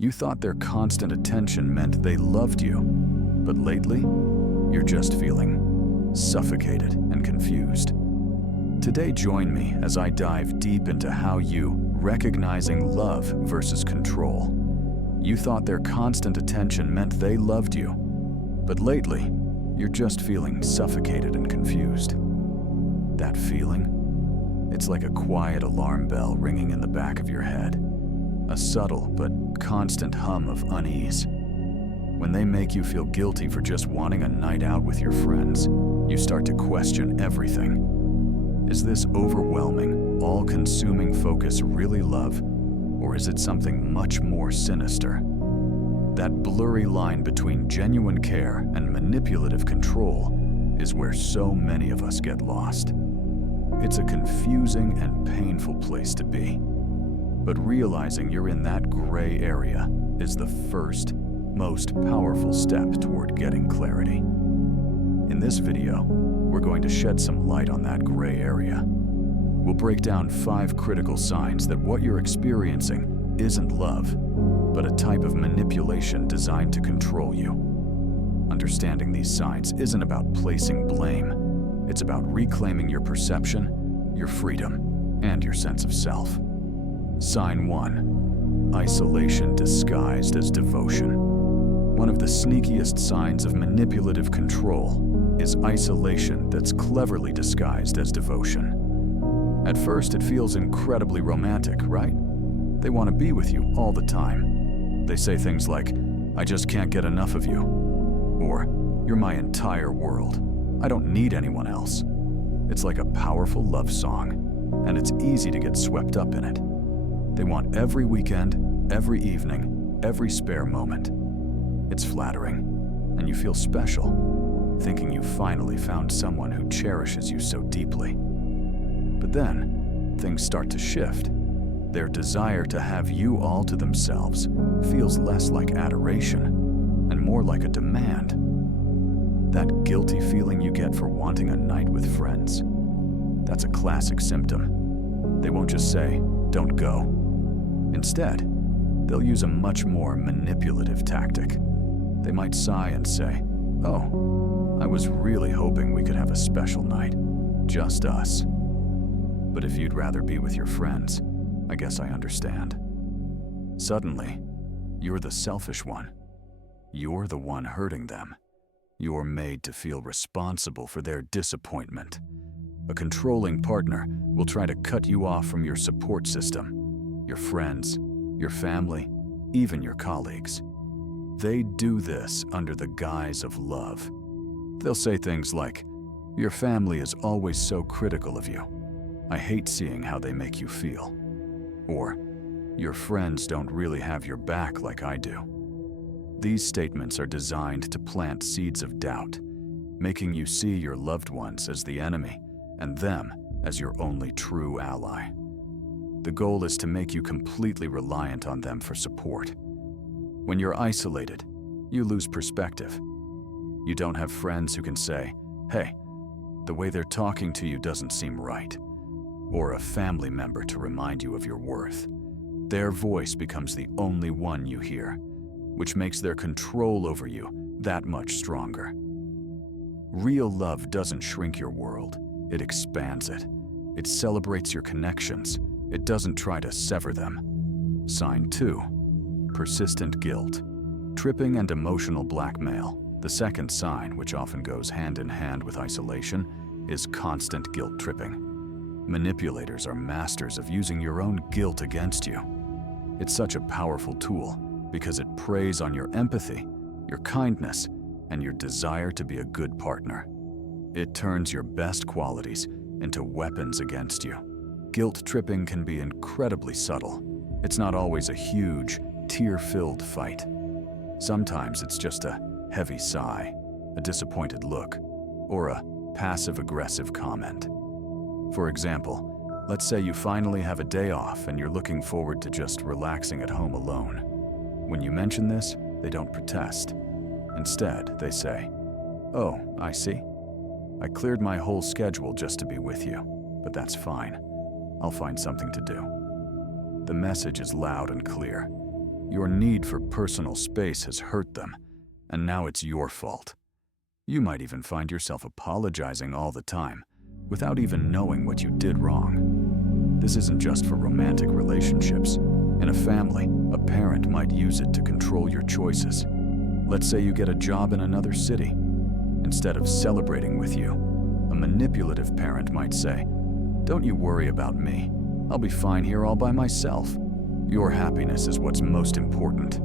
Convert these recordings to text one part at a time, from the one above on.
You thought their constant attention meant they loved you, but lately, you're just feeling suffocated and confused. Today, join me as I dive deep into how you recognizing love versus control. You thought their constant attention meant they loved you, but lately, you're just feeling suffocated and confused. That feeling? It's like a quiet alarm bell ringing in the back of your head. A subtle but constant hum of unease. When they make you feel guilty for just wanting a night out with your friends, you start to question everything. Is this overwhelming, all-consuming focus really love, or is it something much more sinister? That blurry line between genuine care and manipulative control is where so many of us get lost. It's a confusing and painful place to be. But realizing you're in that gray area is the first, most powerful step toward getting clarity. In this video, we're going to shed some light on that gray area. We'll break down 5 critical signs that what you're experiencing isn't love, but a type of manipulation designed to control you. Understanding these signs isn't about placing blame. It's about reclaiming your perception, your freedom, and your sense of self. Sign 1. Isolation disguised as devotion. One of the sneakiest signs of manipulative control is isolation that's cleverly disguised as devotion. At first, it feels incredibly romantic, right? They want to be with you all the time. They say things like, "I just can't get enough of you," or "You're my entire world. I don't need anyone else." It's like a powerful love song, and it's easy to get swept up in it. They want every weekend, every evening, every spare moment. It's flattering, and you feel special, thinking you finally found someone who cherishes you so deeply. But then, things start to shift. Their desire to have you all to themselves feels less like adoration and more like a demand. That guilty feeling you get for wanting a night with friends, that's a classic symptom. They won't just say, "Don't go." Instead, they'll use a much more manipulative tactic. They might sigh and say, "Oh, I was really hoping we could have a special night, just us. But if you'd rather be with your friends, I guess I understand." Suddenly, you're the selfish one. You're the one hurting them. You're made to feel responsible for their disappointment. A controlling partner will try to cut you off from your support system, your friends, your family, even your colleagues. They do this under the guise of love. They'll say things like, "Your family is always so critical of you. I hate seeing how they make you feel." Or, "Your friends don't really have your back like I do." These statements are designed to plant seeds of doubt, making you see your loved ones as the enemy and them as your only true ally. The goal is to make you completely reliant on them for support. When you're isolated, you lose perspective. You don't have friends who can say, "Hey, the way they're talking to you doesn't seem right," or a family member to remind you of your worth. Their voice becomes the only one you hear, which makes their control over you that much stronger. Real love doesn't shrink your world, it expands it. It celebrates your connections. It doesn't try to sever them. Sign 2. Persistent guilt. Tripping and emotional blackmail. The second sign, which often goes hand in hand with isolation, is constant guilt tripping. Manipulators are masters of using your own guilt against you. It's such a powerful tool because it preys on your empathy, your kindness, and your desire to be a good partner. It turns your best qualities into weapons against you. Guilt tripping can be incredibly subtle. It's not always a huge, tear-filled fight. Sometimes it's just a heavy sigh, a disappointed look, or a passive-aggressive comment. For example, let's say you finally have a day off and you're looking forward to just relaxing at home alone. When you mention this, they don't protest. Instead, they say, "Oh, I see. I cleared my whole schedule just to be with you, but that's fine. I'll find something to do." The message is loud and clear. Your need for personal space has hurt them, and now it's your fault. You might even find yourself apologizing all the time, without even knowing what you did wrong. This isn't just for romantic relationships. In a family, a parent might use it to control your choices. Let's say you get a job in another city. Instead of celebrating with you, a manipulative parent might say, "Don't you worry about me. I'll be fine here all by myself. Your happiness is what's most important."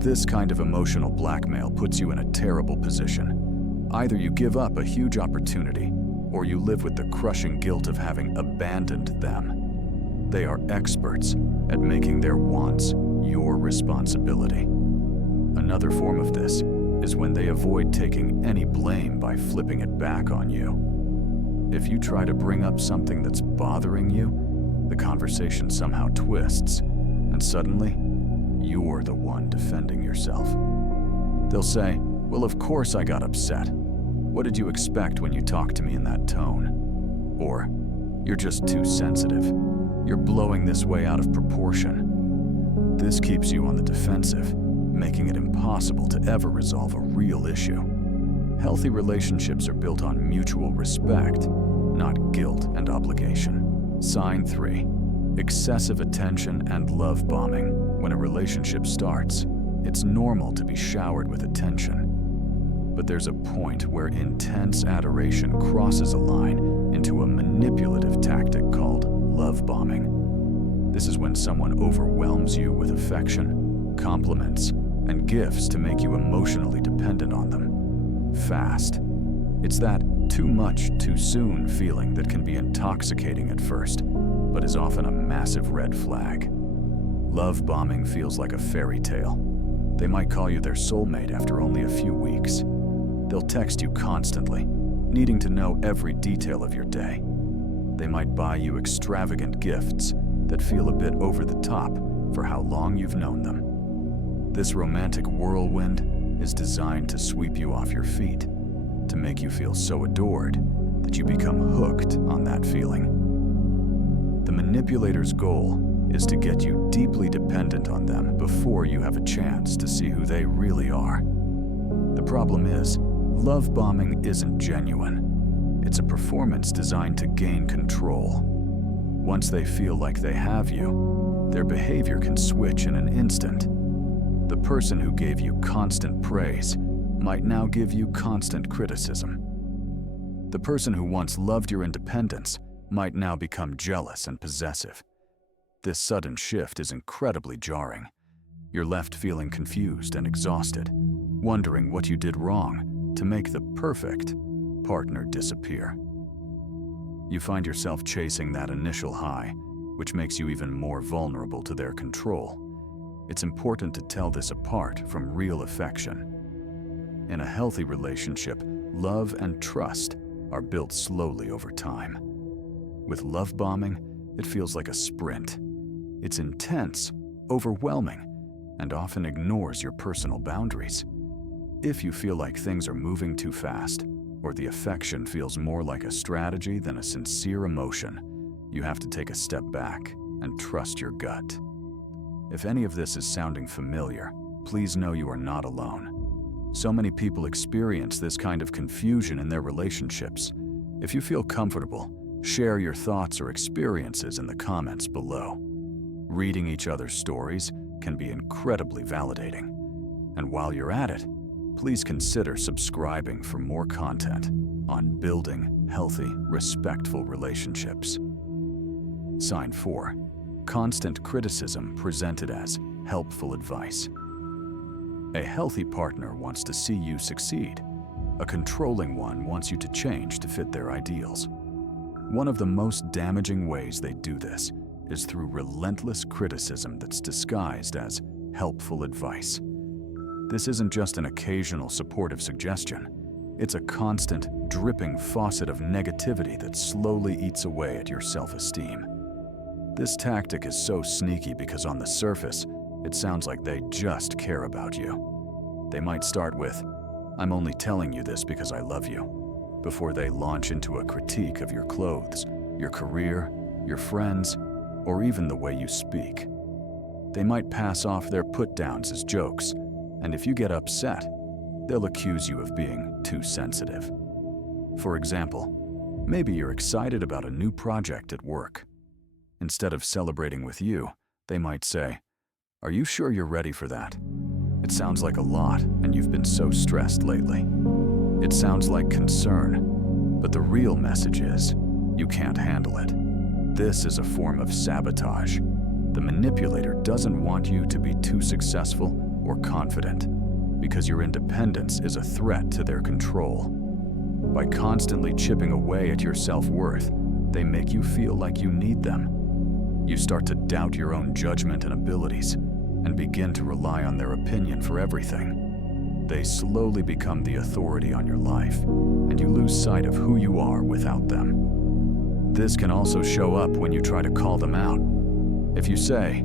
This kind of emotional blackmail puts you in a terrible position. Either you give up a huge opportunity, or you live with the crushing guilt of having abandoned them. They are experts at making their wants your responsibility. Another form of this is when they avoid taking any blame by flipping it back on you. If you try to bring up something that's bothering you, the conversation somehow twists, and suddenly, you're the one defending yourself. They'll say, "Well, of course I got upset. What did you expect when you talked to me in that tone?" Or, "You're just too sensitive. You're blowing this way out of proportion." This keeps you on the defensive, making it impossible to ever resolve a real issue. Healthy relationships are built on mutual respect, not guilt and obligation. Sign 3. Excessive attention and love bombing. When a relationship starts, it's normal to be showered with attention. But there's a point where intense adoration crosses a line into a manipulative tactic called love bombing. This is when someone overwhelms you with affection, compliments, and gifts to make you emotionally dependent on them. Fast. It's that too much, too soon feeling that can be intoxicating at first, but is often a massive red flag. Love bombing feels like a fairy tale. They might call you their soulmate after only a few weeks. They'll text you constantly, needing to know every detail of your day. They might buy you extravagant gifts that feel a bit over the top for how long you've known them. This romantic whirlwind is designed to sweep you off your feet, to make you feel so adored that you become hooked on that feeling. The manipulator's goal is to get you deeply dependent on them before you have a chance to see who they really are. The problem is, love bombing isn't genuine. It's a performance designed to gain control. Once they feel like they have you, their behavior can switch in an instant. The person who gave you constant praise might now give you constant criticism. The person who once loved your independence might now become jealous and possessive. This sudden shift is incredibly jarring. You're left feeling confused and exhausted, wondering what you did wrong to make the perfect partner disappear. You find yourself chasing that initial high, which makes you even more vulnerable to their control. It's important to tell this apart from real affection. In a healthy relationship, love and trust are built slowly over time. With love bombing, it feels like a sprint. It's intense, overwhelming, and often ignores your personal boundaries. If you feel like things are moving too fast, or the affection feels more like a strategy than a sincere emotion, you have to take a step back and trust your gut. If any of this is sounding familiar, please know you are not alone. So many people experience this kind of confusion in their relationships. If you feel comfortable, share your thoughts or experiences in the comments below. Reading each other's stories can be incredibly validating. And while you're at it, please consider subscribing for more content on building healthy, respectful relationships. Sign 4. Constant criticism presented as helpful advice. A healthy partner wants to see you succeed. A controlling one wants you to change to fit their ideals. One of the most damaging ways they do this is through relentless criticism that's disguised as helpful advice. This isn't just an occasional supportive suggestion. It's a constant, dripping faucet of negativity that slowly eats away at your self-esteem. This tactic is so sneaky because on the surface, it sounds like they just care about you. They might start with, "I'm only telling you this because I love you," before they launch into a critique of your clothes, your career, your friends, or even the way you speak. They might pass off their put-downs as jokes, and if you get upset, they'll accuse you of being too sensitive. For example, maybe you're excited about a new project at work. Instead of celebrating with you, they might say, "Are you sure you're ready for that? It sounds like a lot, and you've been so stressed lately." It sounds like concern, but the real message is, you can't handle it. This is a form of sabotage. The manipulator doesn't want you to be too successful or confident, because your independence is a threat to their control. By constantly chipping away at your self-worth, they make you feel like you need them. You start to doubt your own judgment and abilities, and begin to rely on their opinion for everything. They slowly become the authority on your life, and you lose sight of who you are without them. This can also show up when you try to call them out. If you say,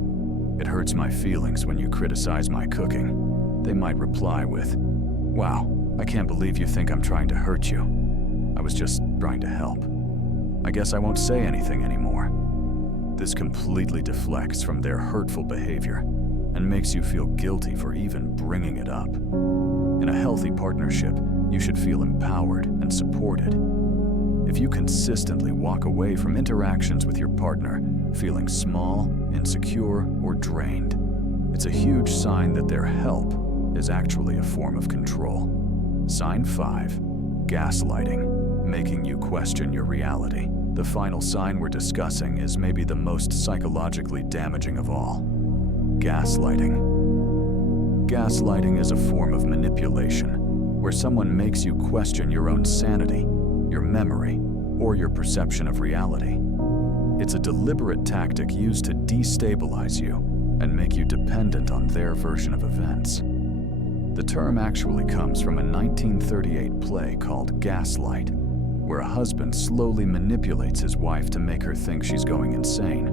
"It hurts my feelings when you criticize my cooking," they might reply with, "Wow, I can't believe you think I'm trying to hurt you. I was just trying to help. I guess I won't say anything anymore." This completely deflects from their hurtful behavior and makes you feel guilty for even bringing it up. In a healthy partnership, you should feel empowered and supported. If you consistently walk away from interactions with your partner feeling small, insecure, or drained, it's a huge sign that their help is actually a form of control. Sign 5, gaslighting, making you question your reality. The final sign we're discussing is maybe the most psychologically damaging of all: gaslighting. Gaslighting is a form of manipulation where someone makes you question your own sanity, your memory, or your perception of reality. It's a deliberate tactic used to destabilize you and make you dependent on their version of events. The term actually comes from a 1938 play called Gaslight, where a husband slowly manipulates his wife to make her think she's going insane.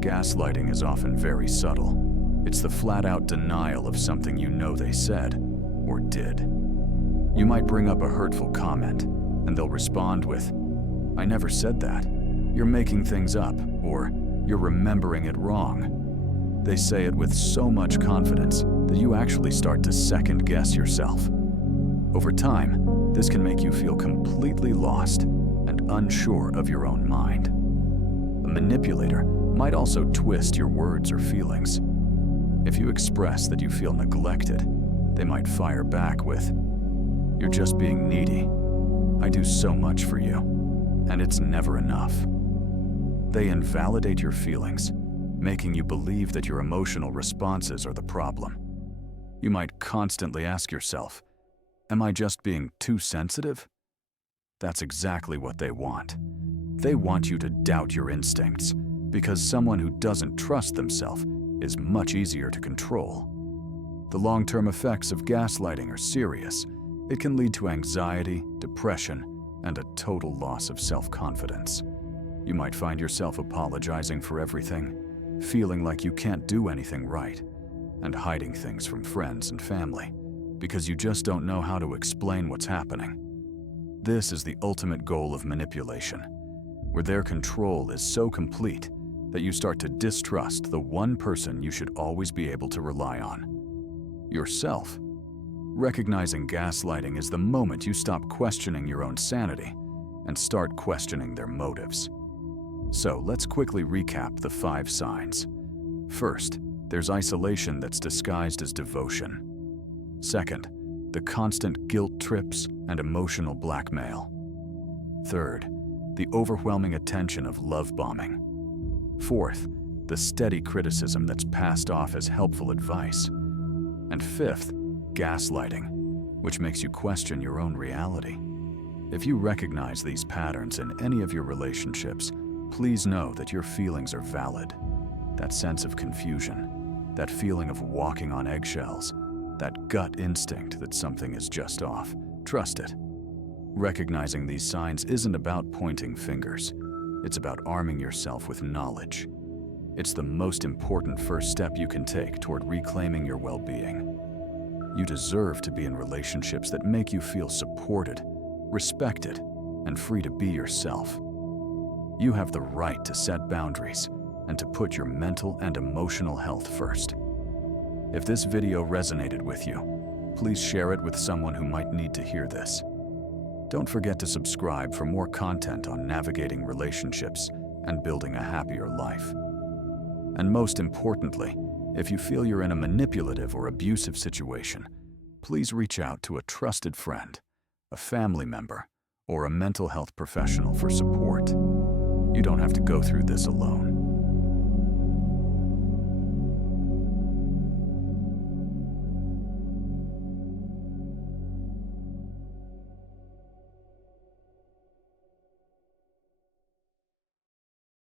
Gaslighting is often very subtle. It's the flat-out denial of something you know they said or did. You might bring up a hurtful comment, and they'll respond with, "I never said that. You're making things up," or "You're remembering it wrong." They say it with so much confidence that you actually start to second-guess yourself. Over time, this can make you feel completely lost and unsure of your own mind. A manipulator might also twist your words or feelings. If you express that you feel neglected, they might fire back with, "You're just being needy. I do so much for you, and it's never enough." They invalidate your feelings, making you believe that your emotional responses are the problem. You might constantly ask yourself, "Am I just being too sensitive?" That's exactly what they want. They want you to doubt your instincts, because someone who doesn't trust themselves is much easier to control. The long-term effects of gaslighting are serious. It can lead to anxiety, depression, and a total loss of self-confidence. You might find yourself apologizing for everything, feeling like you can't do anything right, and hiding things from friends and family because you just don't know how to explain what's happening. This is the ultimate goal of manipulation, where their control is so complete that you start to distrust the one person you should always be able to rely on: yourself. Recognizing gaslighting is the moment you stop questioning your own sanity and start questioning their motives. So let's quickly recap the 5 signs. First, there's isolation that's disguised as devotion. Second, the constant guilt trips and emotional blackmail. Third, the overwhelming attention of love bombing. Fourth, the steady criticism that's passed off as helpful advice. And fifth, gaslighting, which makes you question your own reality. If you recognize these patterns in any of your relationships, please know that your feelings are valid. That sense of confusion, that feeling of walking on eggshells, that gut instinct that something is just off, trust it. Recognizing these signs isn't about pointing fingers. It's about arming yourself with knowledge. It's the most important first step you can take toward reclaiming your well-being. You deserve to be in relationships that make you feel supported, respected, and free to be yourself. You have the right to set boundaries and to put your mental and emotional health first. If this video resonated with you, please share it with someone who might need to hear this. Don't forget to subscribe for more content on navigating relationships and building a happier life. And most importantly, if you feel you're in a manipulative or abusive situation, please reach out to a trusted friend, a family member, or a mental health professional for support. You don't have to go through this alone.